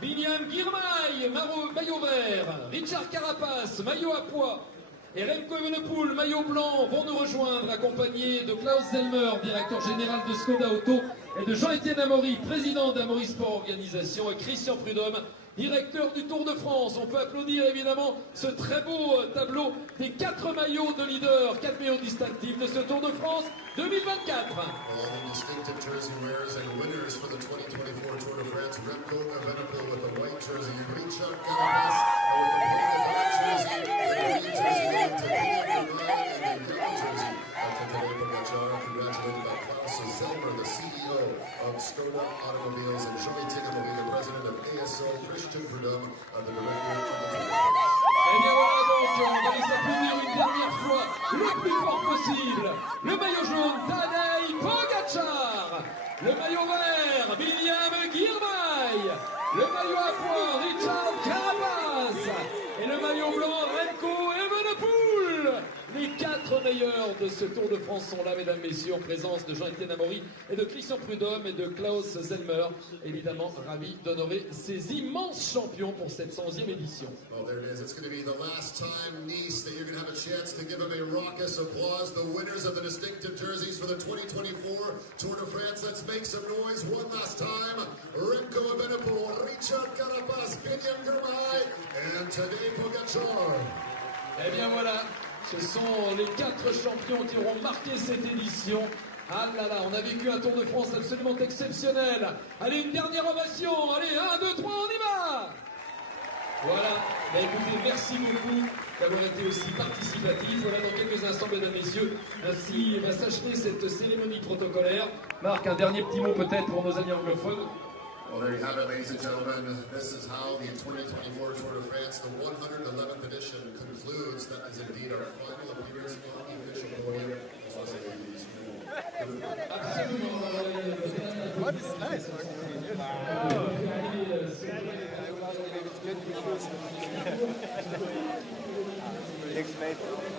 William Girmay, maillot vert. Richard Carapace, maillot à pois. Et Remco Evenepoel, maillot blanc, vont nous rejoindre, accompagnés de Klaus Zellmer, directeur général de Skoda Auto, et de Jean-Étienne Amaury, président d'Amaury Sport Organisation, et Christian Prudhomme, directeur du Tour de France. On peut applaudir évidemment ce très beau tableau des 4 maillots de leader, 4 maillots distinctifs de ce Tour de France 2024. Skoda Automobiles and Jean-Étienne Amaury, the president of ASO, Christian Prudhomme, the director of the Tour. Et bien voilà donc, on va les applaudir une dernière fois, le plus fort possible. Le maillot jaune, Tadej Pogacar. Le maillot vert, William Girmay. Le maillot à pois, Richard Carapace. Et le maillot blanc, Remco Evenepoel. Les 4 meilleurs de ce Tour de France sont là, mesdames, messieurs, en présence de Jean-Étienne Amaury et de Christian Prudhomme et de Klaus Zellmer. Évidemment, ravi d'honorer ces immenses champions pour cette 100e édition. Oh, there it is. It's going to be the last time, Nice, that you're going to have a chance to give them a raucous applause. The winners of the distinctive jerseys for the 2024 Tour de France. Let's make some noise one last time. Remco Evenepoel, Richard Carapace, William Girmay, and Tadej Pogacar. Eh bien voilà. Ce sont les 4 champions qui auront marqué cette édition. Ah là là, on a vécu un Tour de France absolument exceptionnel. Allez, une dernière ovation. Allez, 1, 2, 3, on y va. Voilà. Bah, écoutez, merci beaucoup d'avoir été aussi participatif. Voilà, dans quelques instants, mesdames, messieurs, ainsi va s'achever cette cérémonie protocolaire. Marc, un dernier petit mot peut-être pour nos amis anglophones. Well, there you have it, ladies and gentlemen. This is how the 2024 Tour de France, the 111th edition, concludes. That is indeed our final appearance on the official podium. What is nice?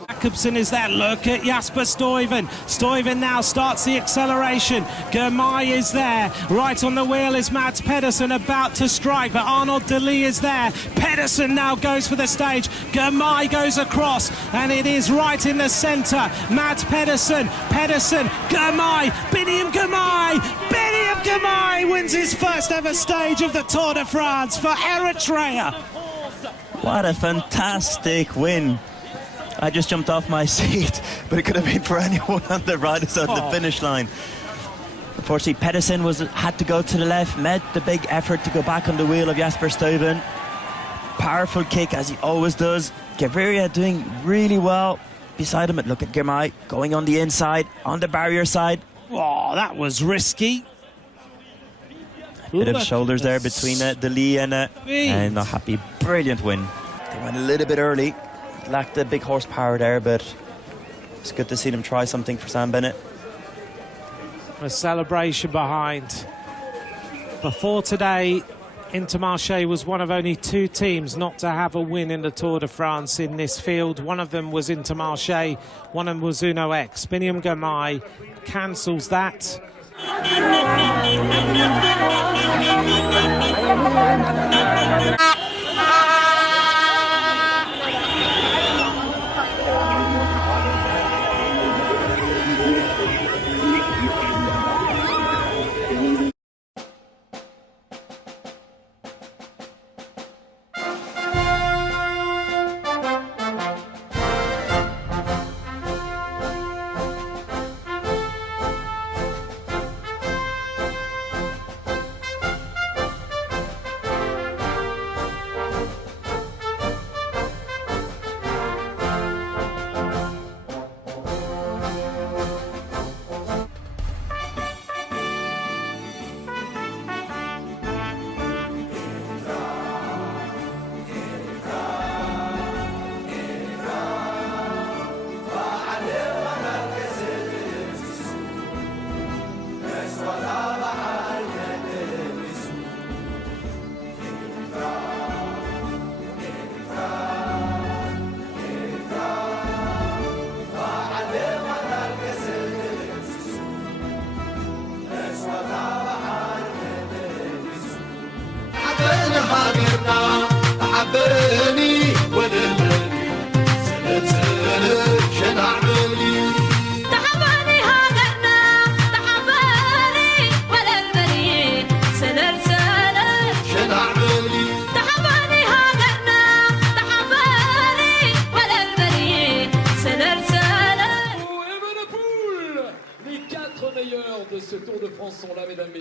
Jacobsen is there. Look at Jasper Stuyven. Stuyven now starts the acceleration. Girmay is there. Right on the wheel is Mads Pedersen about to strike, but Arnaud Delis is there. Pedersen now goes for the stage. Girmay goes across, and it is right in the centre. Mads Pedersen, Girmay, Biniam Girmay. Biniam Girmay wins his first ever stage of the Tour de France for Eritrea. What a fantastic win. I just jumped off my seat, but it could have been for anyone on the right side of the finish line. Unfortunately, Pedersen had to go to the left, made the big effort to go back on the wheel of Jasper Stuyven. Powerful kick, as he always does. Gaviria doing really well beside him. But look at Girmay going on the inside, on the barrier side. Oh, that was risky. Bit of shoulders there between Delis and not happy. Brilliant win. They went a little bit early. Lacked the big horsepower there, but it's good to see them try something for Sam Bennett. A celebration behind. Before today, Intermarché was one of only 2 teams not to have a win in the Tour de France in this field. One of them was Intermarché, one of them was Uno X. Biniam Girmay cancels that.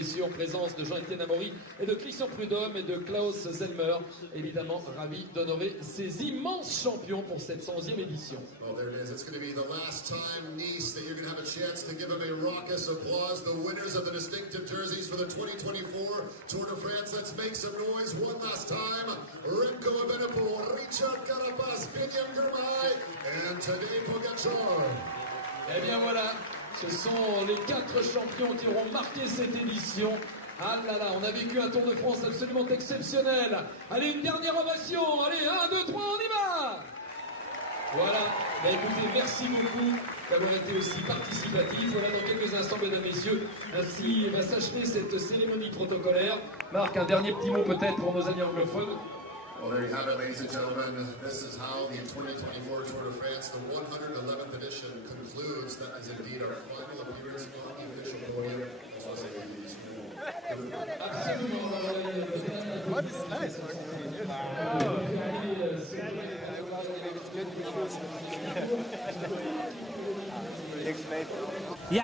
messieurs, en présence de Jean-Étienne Amaury et de Christian Prudhomme et de Klaus Zelmer. Évidemment, ravi d'honorer ces immenses champions pour cette 100e édition. Well, there it is. It's going to be the last time, Nice, that you're going to have a chance to give them a raucous applause. The winners of the distinctive jerseys for the 2024 Tour de France. Let's make some noise one last time. Remco Evenepoel, Richard Carapaz, Binyam Girmay, and Tadej Pogacar. Eh bien voilà, ce sont les 4 champions qui auront marqué cette édition. Ah là là, on a vécu un Tour de France absolument exceptionnel. Allez, une dernière ovation. Allez, 1, 2, 3, on y va. Voilà, bah écoutez, merci beaucoup d'avoir été aussi participatif. Voilà, dans quelques instants, mesdames, messieurs, ainsi va s'achever cette cérémonie protocolaire. Marc, un dernier petit mot peut-être pour nos amis anglophones. Well, there you have it, ladies and gentlemen. This is how the 2024 Tour de France, the 111th edition, concludes. That is indeed our final appearance on the official podium. What is nice? Thanks, mate.